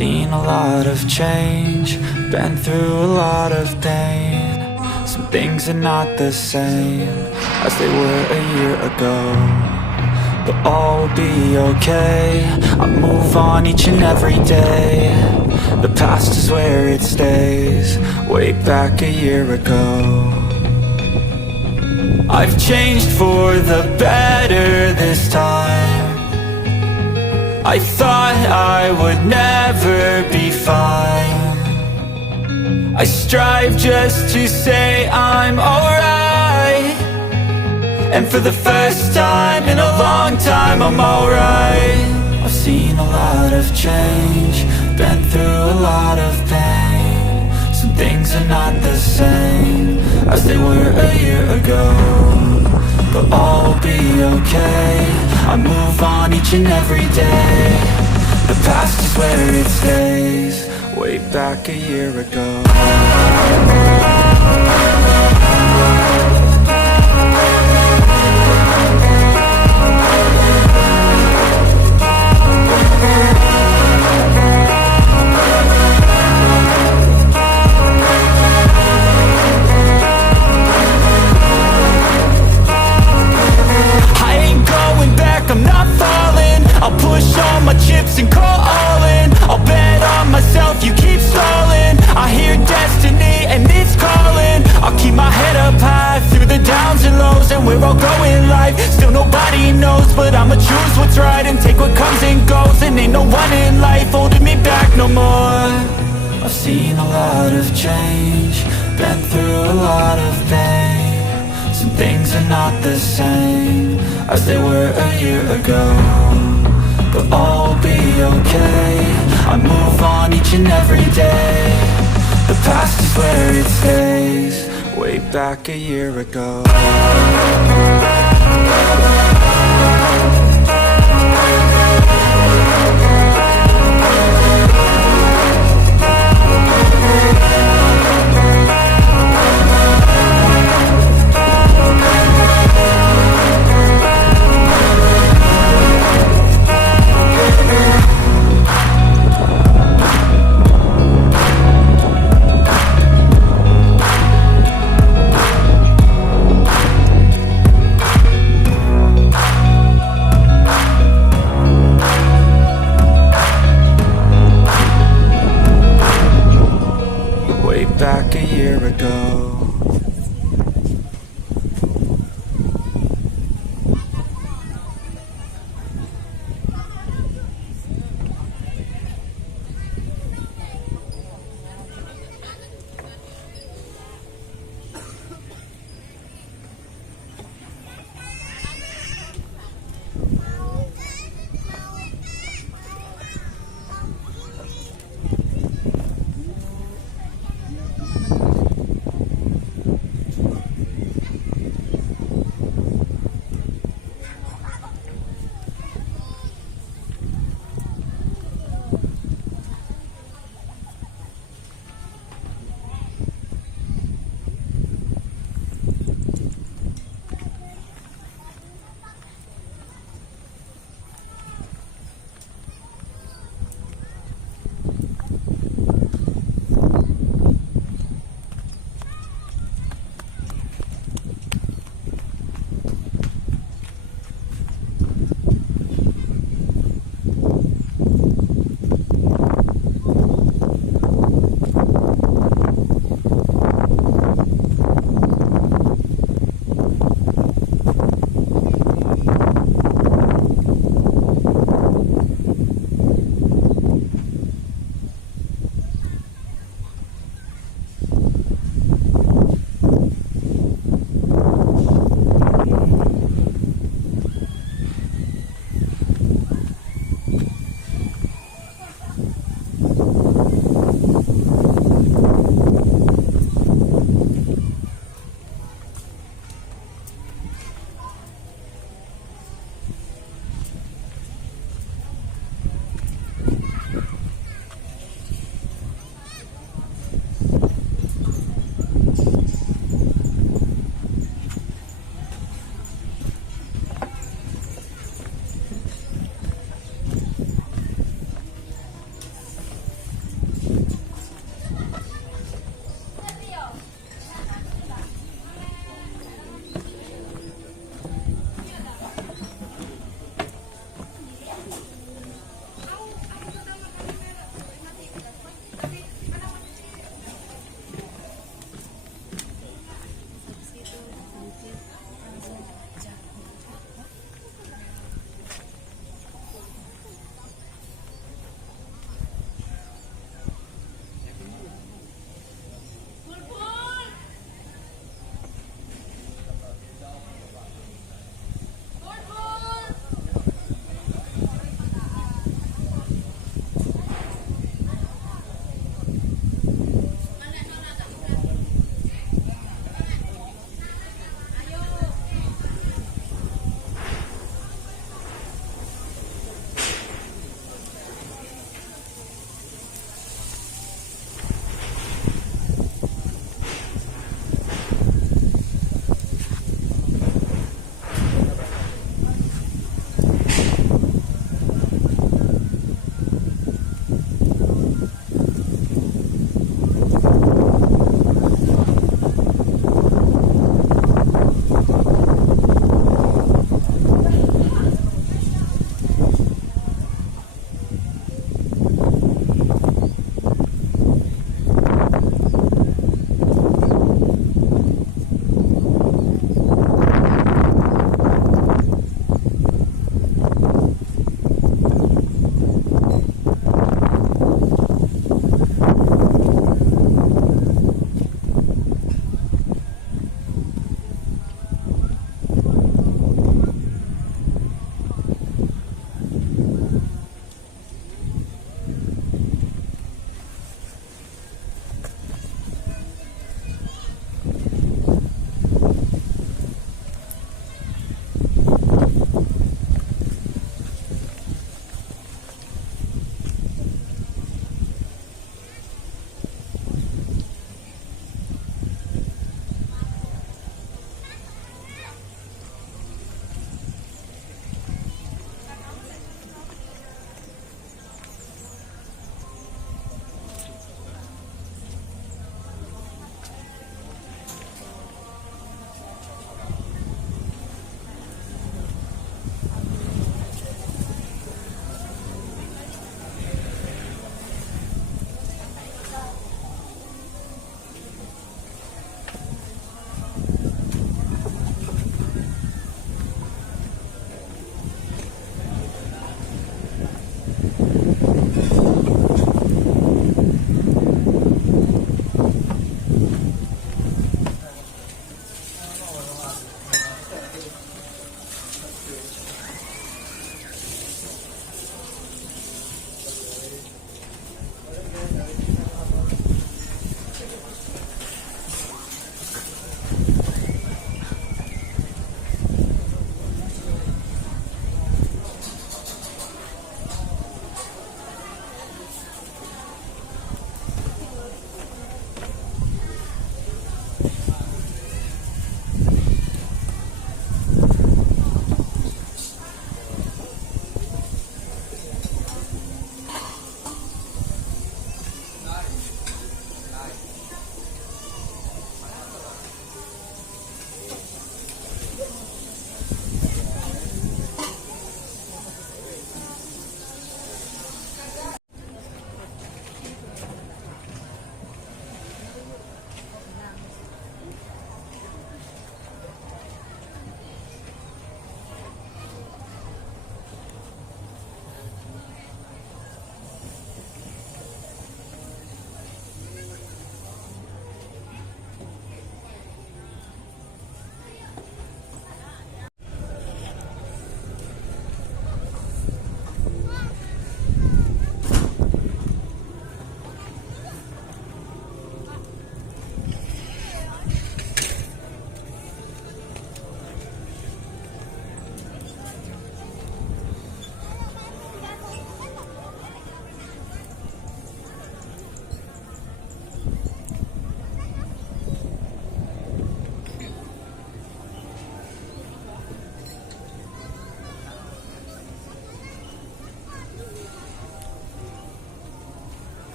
seen a lot of change, been through a lot of pain. Some things are not the same as they were a year ago, but all will be okay. I move on each and every day. The past is where it stays, way back a year ago. I've changed for the better this time. I thought I would never be fine. I strive just to say I'm alright, and for the first time in a long time I'm alright. I've seen a lot of change, been through a lot of pain. Some things are not the same as they were a year ago, but all will be okay. I move on each and every day. The past is where it stays, way back a year ago. I'm not falling, I'll push all my chips and call all in. I'll bet on myself, you keep stalling. I hear destiny and it's calling. I'll keep my head up high through the downs and lows, and we're all going life. Still nobody knows, but I'ma choose what's right and take what comes and goes. And ain't no one in life holding me back no more. I've seen a lot of change, been through a lot of pain. Some things are not the same as they were a year ago, but all will be okay. I move on each and every day. The past is where it stays, way back a year ago.